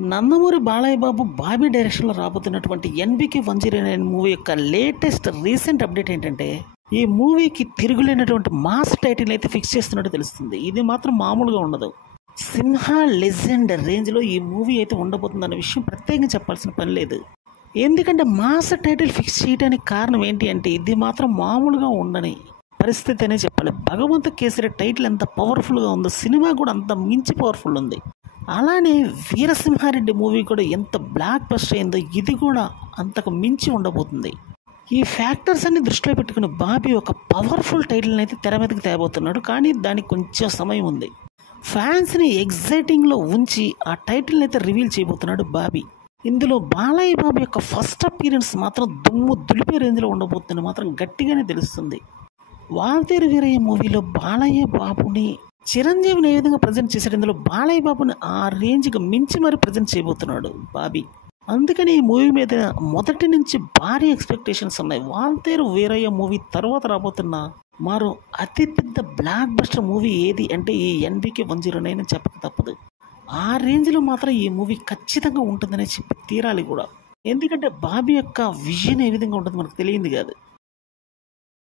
నందమూరి బాలయ్య బాబు బాబీ డైరెక్షన్లో రాబోతున్నటువంటి NBK 109 movie యొక్క లేటెస్ట్ రీసెంట్ అప్డేట్ ఏంటంటే, ఈ మూవీకి తిరుగులేనటువంటి మాస్ టైటిల్ అయితే ఫిక్స్ చేస్తున్నట్టు తెలుస్తుంది. ఇది మాత్రం మామూలుగా ఉండదు. సింహ లెజెండ్ రేంజ్లో ఈ మూవీ అయితే ఉండబోతుందన్న విషయం ప్రత్యేకంగా చెప్పాల్సిన పని లేదు. ఎందుకంటే మాస్ టైటిల్ ఫిక్స్ చేయడానికి కారణం ఏంటి అంటే, ఇది మాత్రం మామూలుగా ఉండని పరిస్థితి అనే చెప్పాలి. భగవంత్ కేసరి టైటిల్ ఎంత పవర్ఫుల్గా ఉందో, సినిమా కూడా అంత మించి పవర్ఫుల్ ఉంది. అలానే వీరసింహారెడ్డి మూవీ కూడా ఎంత బ్లాక్ బస్టర్ అయిందో, ఇది కూడా అంతకు మించి ఉండబోతుంది. ఈ ఫ్యాక్టర్స్ అన్ని దృష్టిలో పెట్టుకుని బాబీ ఒక పవర్ఫుల్ టైటిల్ని అయితే తెర మీదకి తేబోతున్నాడు. కానీ దానికి కొంచెం సమయం ఉంది. ఫ్యాన్స్ని ఎగ్జైటింగ్లో ఉంచి ఆ టైటిల్ని అయితే రివీల్ చేయబోతున్నాడు బాబీ. ఇందులో బాలయ్య బాబు యొక్క ఫస్ట్ అపీరెన్స్ మాత్రం దుమ్ము దులిపే రేంజ్లో ఉండబోతుంది మాత్రం గట్టిగానే తెలుస్తుంది. వాల్తేరు వీరయ్య మూవీలో బాలయ్య బాబుని చిరంజీవిని ఏ విధంగా ప్రజెంట్ చేశాడు, ఇందులో బాలయ్య బాబుని ఆ రేంజ్కి మించి మరి ప్రజెంట్ చేయబోతున్నాడు బాబీ. అందుకని ఈ మూవీ మీద మొదటి నుంచి భారీ ఎక్స్పెక్టేషన్స్ ఉన్నాయి. వాల్తేరు వీరయ్య మూవీ తర్వాత రాబోతున్న మరో అతిపెద్ద బ్లాక్ బస్టర్ మూవీ ఏది అంటే ఈ ఎన్బికే 109 అని చెప్పక తప్పదు. ఆ రేంజ్లో మాత్రం ఈ మూవీ ఖచ్చితంగా ఉంటుందనే చెప్పి తీరాలి కూడా. ఎందుకంటే బాబీ యొక్క విజన్ ఏ విధంగా ఉంటుందో మనకు తెలియంది కాదు.